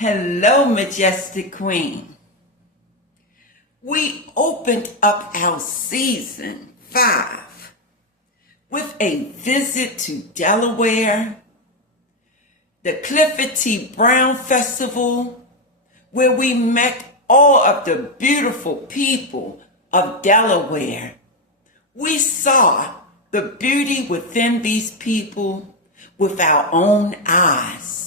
Hello, Majestic Queen. We opened up our season 5 with a visit to Delaware, the Clifford T. Brown Festival, where we met all of the beautiful people of Delaware. We saw the beauty within these people with our own eyes.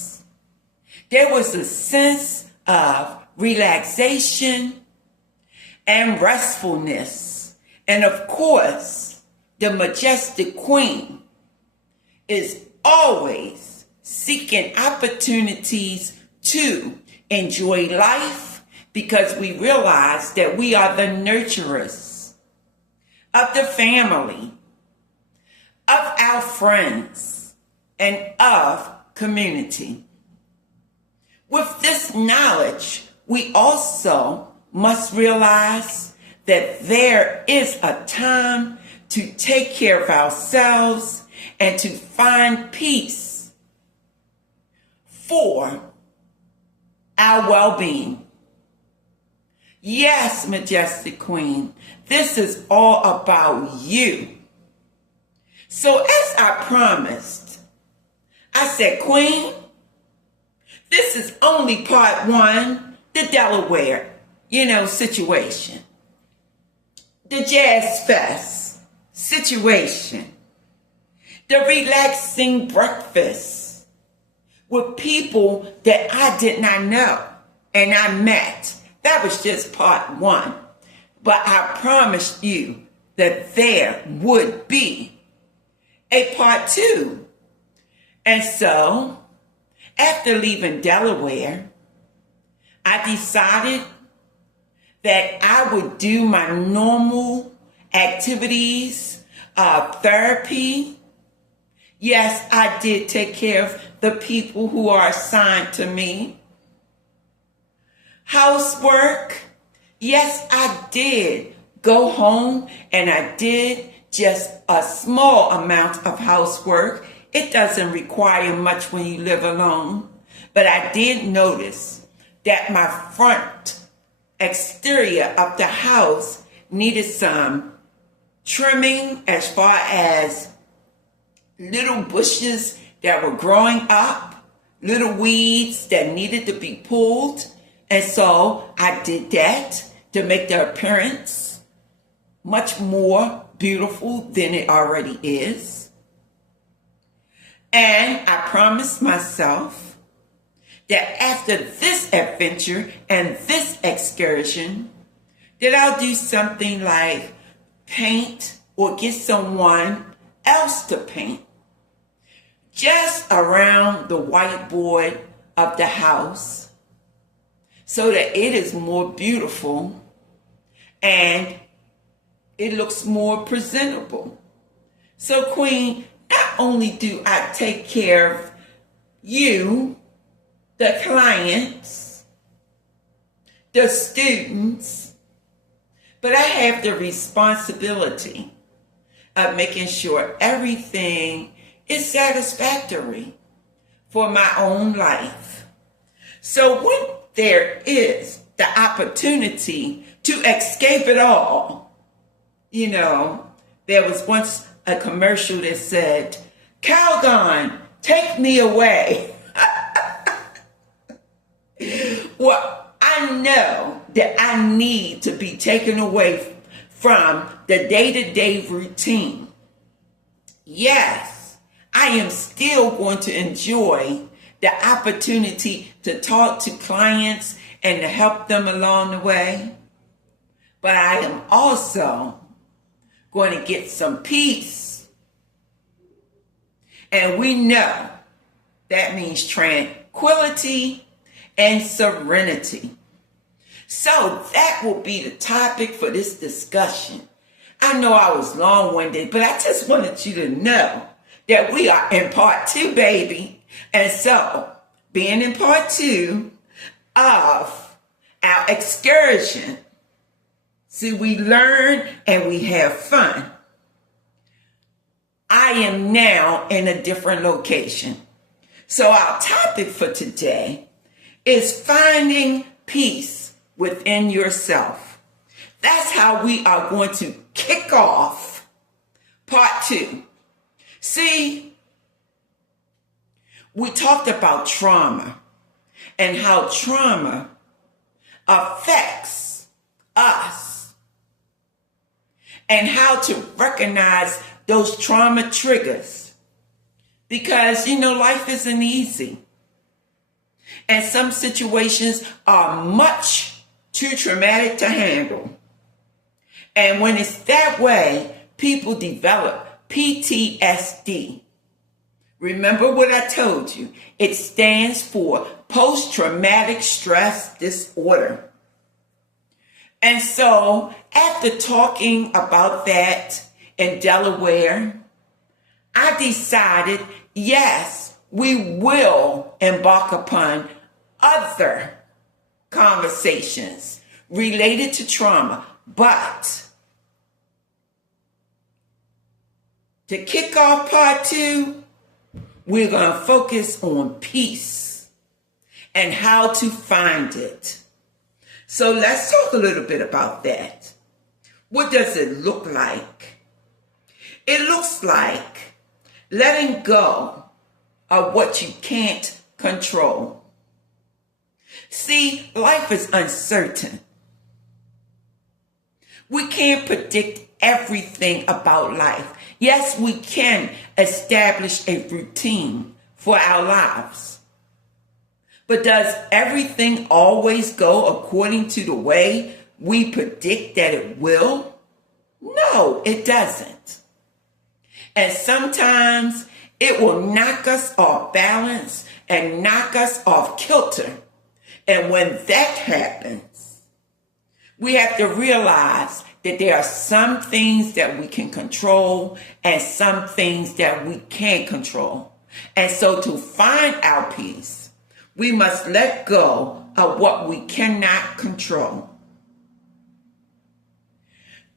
There was a sense of relaxation and restfulness. And of course, the Majestic Queen is always seeking opportunities to enjoy life because we realize that we are the nurturers of the family, of our friends, and of community. With this knowledge, we also must realize that there is a time to take care of ourselves and to find peace for our well-being. Yes, Majestic Queen, this is all about you. So as I promised, I said, Queen, this is only part 1, the Delaware, situation. The Jazz Fest situation. The relaxing breakfast with people that I did not know and I met. That was just part 1. But I promised you that there would be a part 2. And so, after leaving Delaware, I decided that I would do my normal activities, therapy. Yes, I did take care of the people who are assigned to me. Housework. Yes, I did go home and I did just a small amount of housework. It doesn't require much when you live alone, but I did notice that my front exterior of the house needed some trimming as far as little bushes that were growing up, little weeds that needed to be pulled. And so I did that to make the appearance much more beautiful than it already is. And I promised myself that after this adventure and this excursion, that I'll do something like paint or get someone else to paint just around the whiteboard of the house so that it is more beautiful and it looks more presentable. So, Queen, not only do I take care of you, the clients, the students, but I have the responsibility of making sure everything is satisfactory for my own life. So when there is the opportunity to escape it all, there was once a commercial that said, Calgon, take me away. Well, I know that I need to be taken away from the day-to-day routine. Yes, I am still going to enjoy the opportunity to talk to clients and to help them along the way. But I am also going to get some peace. And we know that means tranquility and serenity. So that will be the topic for this discussion. I know I was long-winded, but I just wanted you to know that we are in part 2, baby. And so, being in part 2 of our excursion, see, we learn and we have fun. I am now in a different location. So our topic for today is finding peace within yourself. That's how we are going to kick off part 2. See, we talked about trauma and how trauma affects us and how to recognize those trauma triggers. Because, life isn't easy. And some situations are much too traumatic to handle. And when it's that way, people develop PTSD. Remember what I told you. It stands for post-traumatic stress disorder. And so after talking about that in Delaware, I decided, yes, we will embark upon other conversations related to trauma. But to kick off part 2, we're going to focus on peace and how to find it. So let's talk a little bit about that. What does it look like? It looks like letting go of what you can't control. See, life is uncertain. We can't predict everything about life. Yes, we can establish a routine for our lives. But does everything always go according to the way we predict that it will? No, it doesn't. And sometimes it will knock us off balance and knock us off kilter. And when that happens, we have to realize that there are some things that we can control and some things that we can't control. And so to find our peace, we must let go of what we cannot control.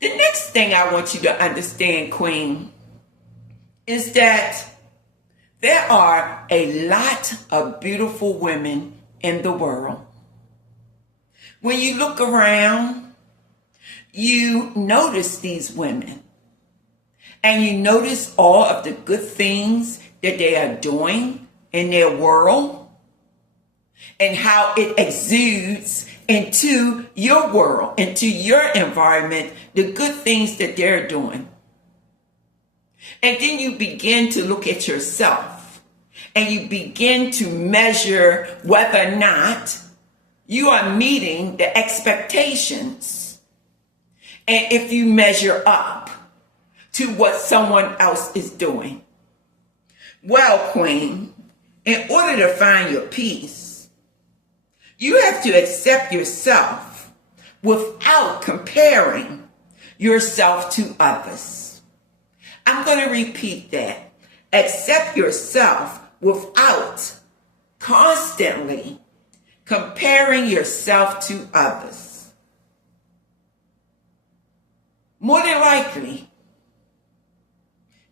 The next thing I want you to understand, Queen, is that there are a lot of beautiful women in the world. When you look around, you notice these women and you notice all of the good things that they are doing in their world and how it exudes into your world, into your environment, the good things that they're doing. And then you begin to look at yourself and you begin to measure whether or not you are meeting the expectations. And if you measure up to what someone else is doing. Well, Queen, in order to find your peace, you have to accept yourself without comparing yourself to others. I'm going to repeat that. Accept yourself without constantly comparing yourself to others. More than likely,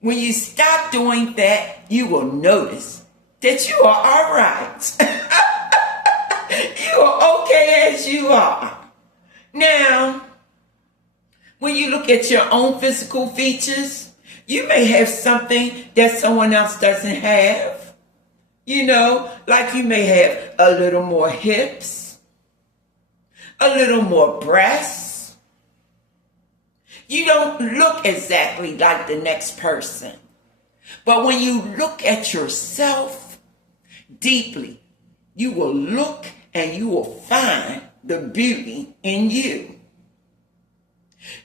when you stop doing that, you will notice that you are all right. You are okay as you are. Now, when you look at your own physical features, you may have something that someone else doesn't have. Like you may have a little more hips, a little more breasts. You don't look exactly like the next person. But when you look at yourself deeply, you will look and you will find the beauty in you.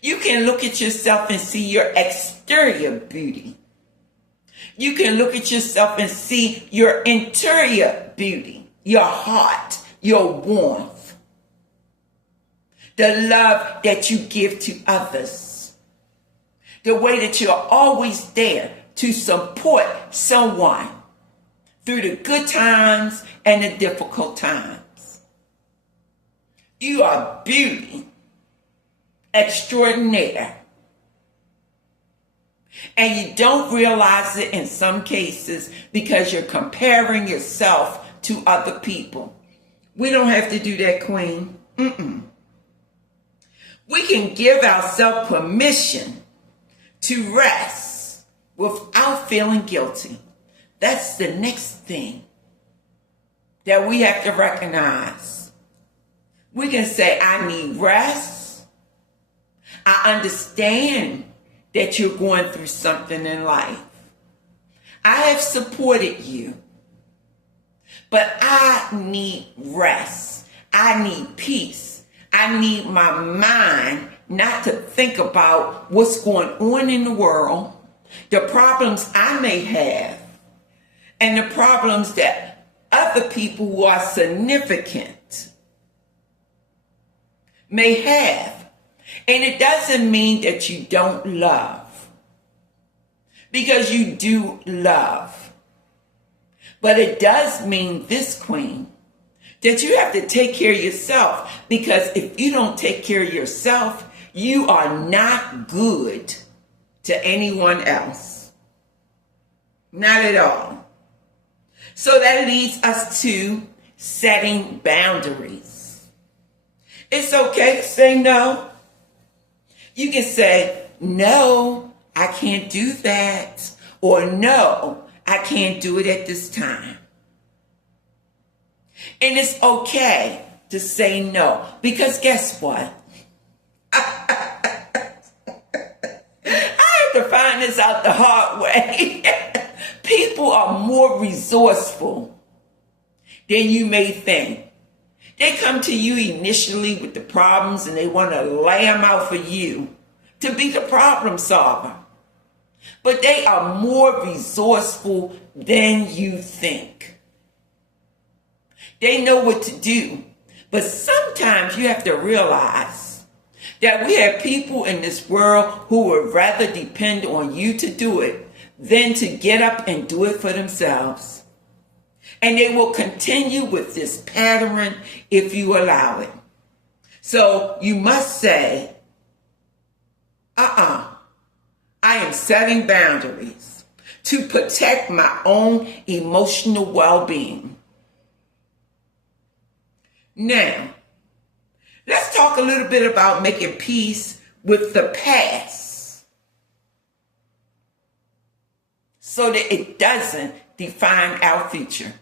You can look at yourself and see your exterior beauty. You can look at yourself and see your interior beauty, your heart, your warmth, the love that you give to others. The way that you're always there to support someone through the good times and the difficult times. You are beauty extraordinaire. And you don't realize it in some cases because you're comparing yourself to other people. We don't have to do that, Queen. We can give ourselves permission to rest without feeling guilty. That's the next thing that we have to recognize. We can say, I need rest. I understand that you're going through something in life. I have supported you, but I need rest. I need peace. I need my mind not to think about what's going on in the world, the problems I may have, and the problems that other people who are significant may have. And it doesn't mean that you don't love, because you do love. But it does mean this, Queen, that you have to take care of yourself, because if you don't take care of yourself, you are not good to anyone else. Not at all. So that leads us to setting boundaries. It's okay to say no. You can say, no, I can't do that. Or no, I can't do it at this time. And it's okay to say no, because guess what? I had to find this out the hard way. People are more resourceful than you may think. They come to you initially with the problems and they want to lay them out for you to be the problem solver. But they are more resourceful than you think. They know what to do. But sometimes you have to realize that we have people in this world who would rather depend on you to do it than to get up and do it for themselves. And they will continue with this pattern if you allow it. So you must say, I am setting boundaries to protect my own emotional well-being. Now, let's talk a little bit about making peace with the past so that it doesn't define our future.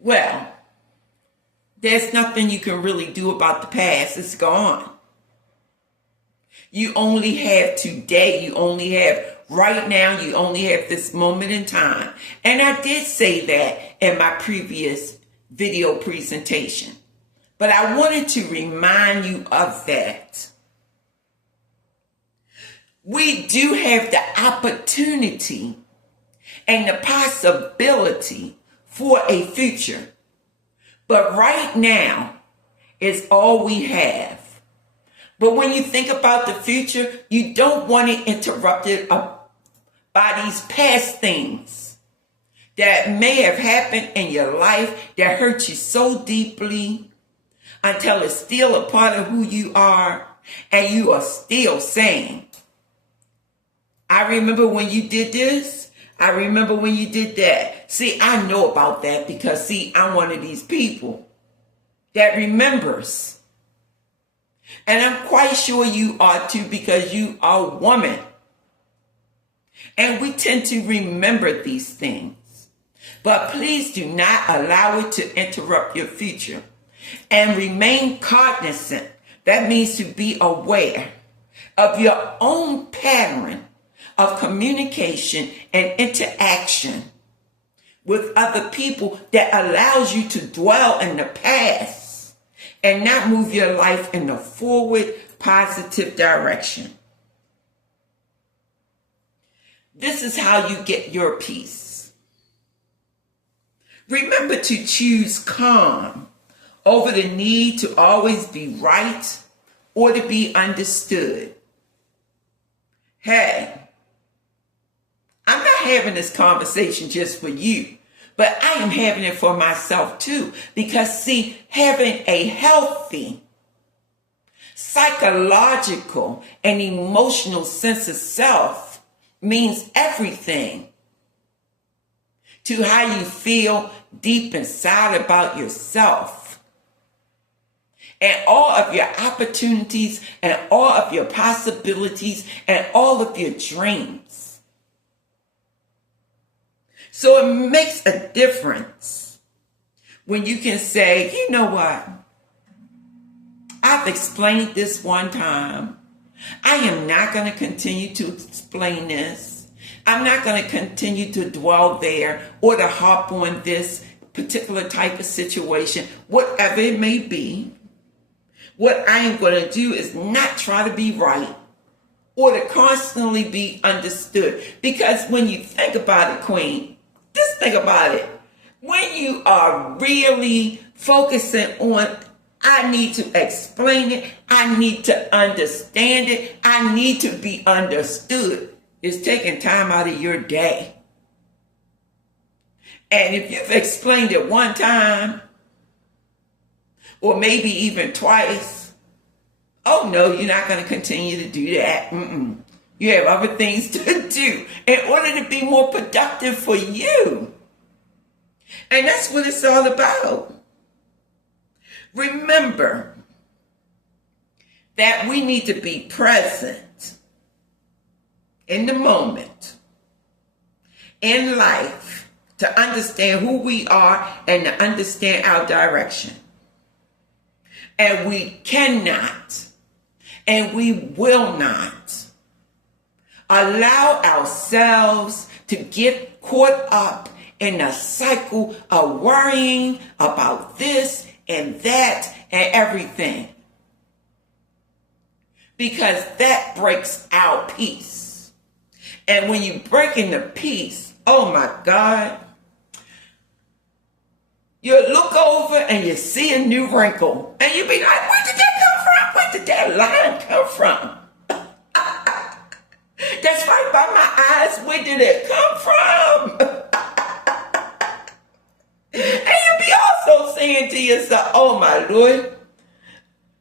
Well, there's nothing you can really do about the past. It's gone. You only have today. You only have right now. You only have this moment in time. And I did say that in my previous video presentation. But I wanted to remind you of that. We do have the opportunity and the possibility for a future. But right now is all we have. But when you think about the future, you don't want it interrupted by these past things that may have happened in your life that hurt you so deeply until it's still a part of who you are, and you are still saying, I remember when you did this. I remember when you did that. See, I know about that because, see, I'm one of these people that remembers. And I'm quite sure you are too, because you are a woman. And we tend to remember these things. But please do not allow it to interrupt your future. And remain cognizant. That means to be aware of your own pattern of communication and interaction with other people that allows you to dwell in the past and not move your life in a forward, positive direction. This is how you get your peace. Remember to choose calm over the need to always be right or to be understood. Hey, I'm not having this conversation just for you, but I am having it for myself too. Because, see, having a healthy psychological and emotional sense of self means everything. to how you feel deep inside about yourself. And all of your opportunities and all of your possibilities and all of your dreams. So it makes a difference when you can say, you know what? I've explained this one time. I am not going to continue to explain this. I'm not going to continue to dwell there or to harp on this particular type of situation, whatever it may be. What I am going to do is not try to be right or to constantly be understood. Because when you think about it, Queen, just think about it. When you are really focusing on, I need to explain it, I need to understand it, I need to be understood, it's taking time out of your day. And if you've explained it one time, or maybe even twice, oh no, you're not going to continue to do that. You have other things to do in order to be more productive for you. And that's what it's all about. Remember that we need to be present in the moment, in life, to understand who we are and to understand our direction. And we cannot and we will not allow ourselves to get caught up in a cycle of worrying about this and that and everything. Because that breaks our peace. And when you break into peace, oh my God, you look over and you see a new wrinkle. And you be like, where did that come from? Where did that line come from? That's right by my eyes. Where did it come from? And you be also saying to yourself, oh my Lord,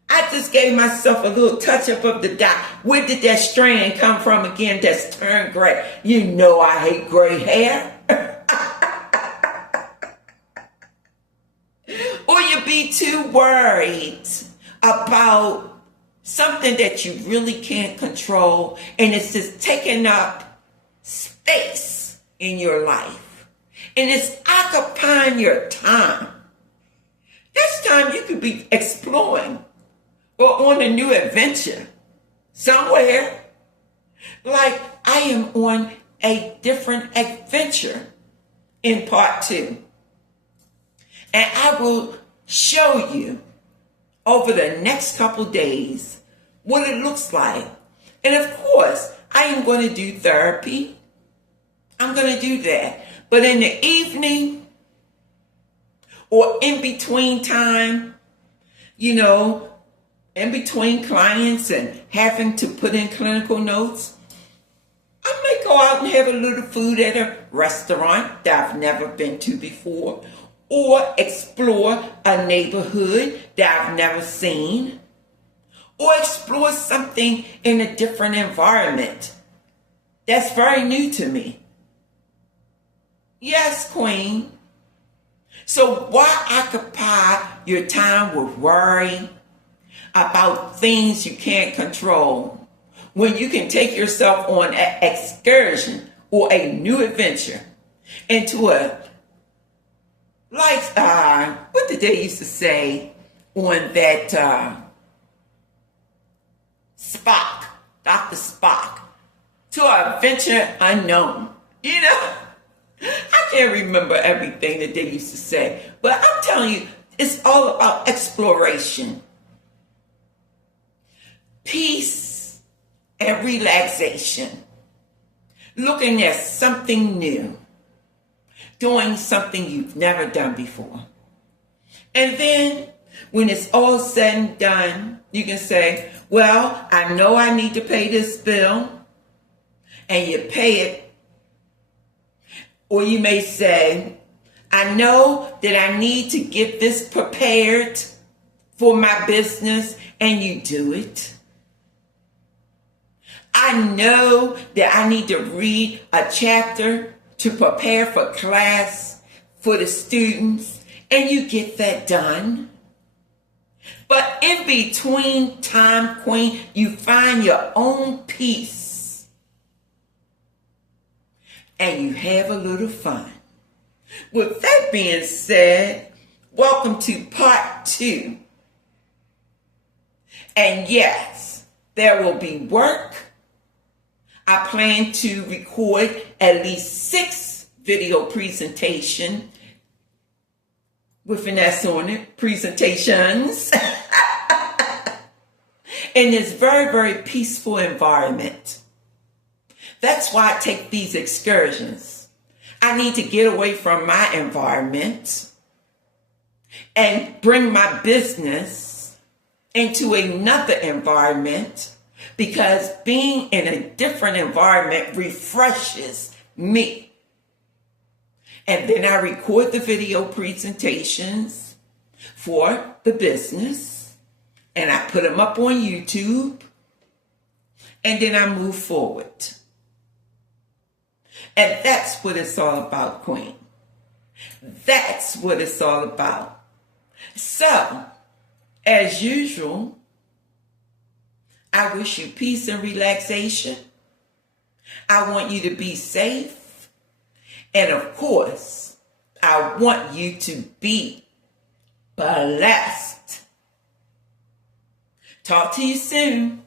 I just gave myself a little touch up of the dye. Where did that strand come from again that's turned gray? You know I hate gray hair. Or you be too worried about something that you really can't control, and it's just taking up space in your life. And it's occupying your time. This time you could be exploring or on a new adventure somewhere. Like I am on a different adventure in part 2. And I will show you over the next couple days what it looks like. And of course, I am going to do therapy. I'm going to do that. But in the evening or in between time, you know, in between clients and having to put in clinical notes, I may go out and have a little food at a restaurant that I've never been to before, or explore a neighborhood that I've never seen, or explore something in a different environment that's very new to me. Yes, Queen. So why occupy your time with worry about things you can't control when you can take yourself on an excursion or a new adventure into a what did they used to say on that Spock, Dr. Spock, to an adventure unknown. You know, I can't remember everything that they used to say, but I'm telling you, it's all about exploration, peace, and relaxation, looking at something new, doing something you've never done before. And then when it's all said and done, you can say, well, I know I need to pay this bill, and you pay it. Or you may say, I know that I need to get this prepared for my business, and you do it. I know that I need to read a chapter to prepare for class for the students, and you get that done. But in between time, Queen, you find your own peace and you have a little fun. With that being said, welcome to part 2. And yes, there will be work. I plan to record at least 6 video presentations with an S on it, presentations, in this very, very peaceful environment. That's why I take these excursions. I need to get away from my environment and bring my business into another environment, because being in a different environment refreshes me. And then I record the video presentations for the business, and I put them up on YouTube, and then I move forward. And that's what it's all about, Queen. That's what it's all about. So, as usual, I wish you peace and relaxation. I want you to be safe. And of course, I want you to be blessed. Talk to you soon.